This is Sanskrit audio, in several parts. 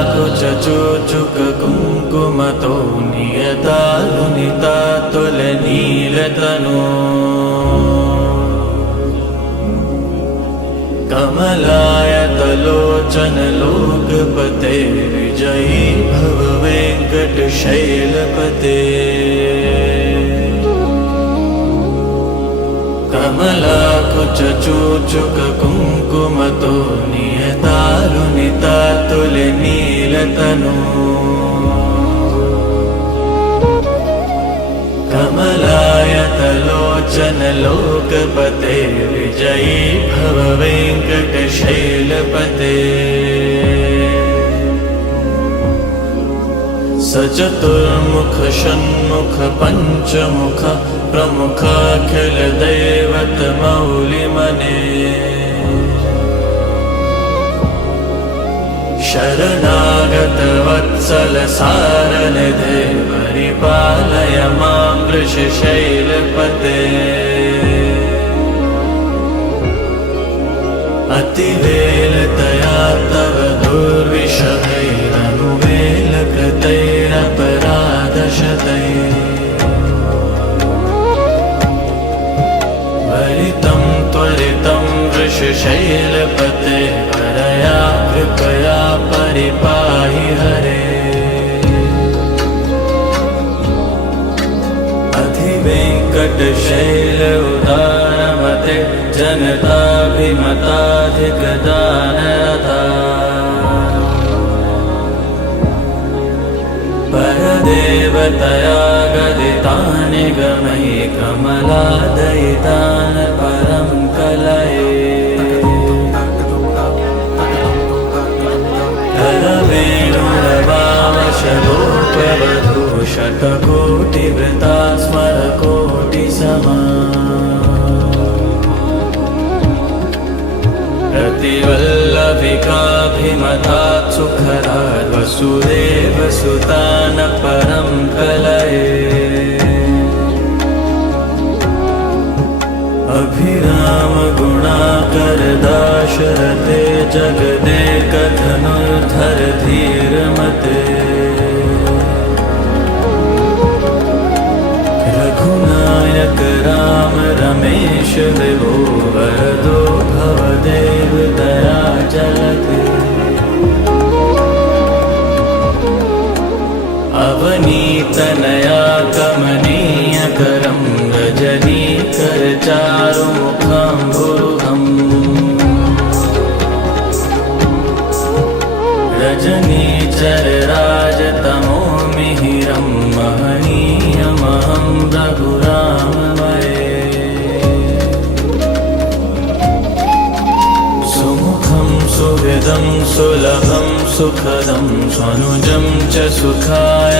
कमलाकुचूचुक कुङ्कुमतो नियतारुणिता तुलनीलतनो कमलायतलोचन लोकपते विजयी भव वेङ्कटशैलपते कमलाकुचूचुक कुङ्कुमतो नियतारुणिता तुलनीलतनो कमलायतलोचन लोकपते विजयी भव वेङ्कटशैलपते सचतुर्मुख षण्मुख पञ्चमुख प्रमुखाखिल दैवत मौलिमने शरणागत वत्सल सारनिधे परिपालय मां वृषशैलपते अतिवेलतया तव दुर्विषहैरनुवेलकृतैरपराधशतैः वरितं त्वरितं वृषशैलपते परया कृपया परिपाहि हरे अधिवेङ्कटशैल उदारमते जनताभिमताधिकदानरता परदेवतया गदितानि गमयि कमलादयितान् परं कलये करवेणुरवावशगोपवधूशतकोटिवृता स्मरकोटिसमा प्रतिवल्लभिकाभिमतात् सुखरात् वसुदेवसुतान् परं कलये अभिराम गुणाकर दाशरथे जगदेकधनुर्धर धीरमते रघुनायक राम रमेश विभो वरदो भवदेव दयाचलते अवनीतनया कमनीयकरं रजनीकर चारुमुखाम्बुरुहम् रजनीचर राजतमो मिहिरं महनीयमहं रघुराममये सुमुखं सुहृदं सुलभं सुखदं स्वनुजं च सुखाय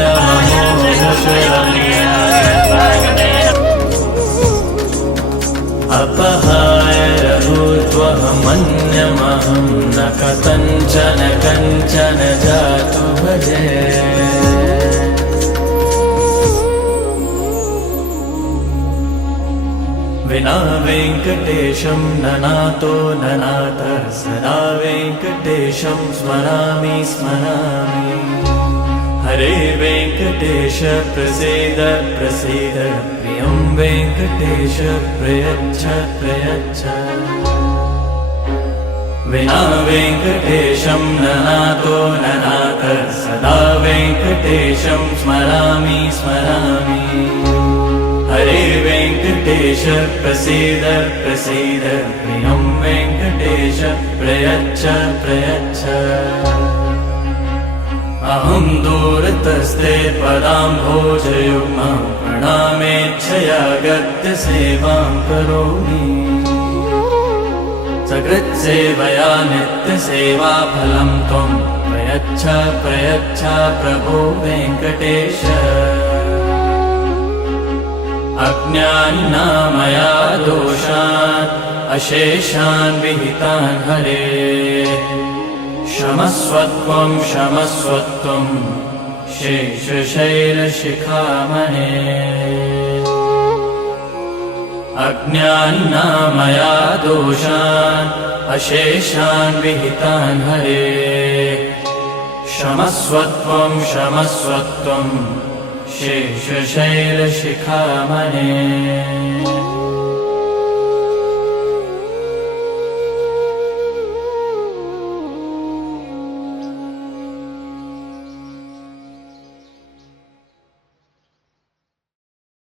अपहाय रघुत्वहमन्यमहं न कथञ्चन कञ्चन जातु भजे विना वेङ्कटेशं ननातो ननाथ सदा वेङ्कटेशं स्मरामि स्मरामि हरे वेङ्कटेश प्रसीद प्रसीद प्रियं वेङ्कटेश प्रयच्छ प्रयच्छ विना वेङ्कटेशं ननातो ननाथ सदा वेङ्कटेशं स्मरामि स्मरामि हरे वेङ्कटेश प्रसीद प्रसीद प्रियं वेङ्कटेश प्रयच्छ प्रयच्छ अहं दूरतस्ते पदाम्भोजयुग्मं प्रणामेच्छया गत्य सेवां करोमि सकृत्सेवया नित्यसेवाफलं त्वं प्रयच्छ प्रयच्छ प्रभो वेङ्कटेश अज्ञानिना दोषान् अशेषान् विहितान् हरे क्षमस्वत्वं क्षमस्वत्वं शेषशैलशिखामणे अज्ञानिना दोषान् अशेषान् विहितान् हरे क्षमस्वत्वं क्षमस्वत्वं शेषशैलशिखामणे।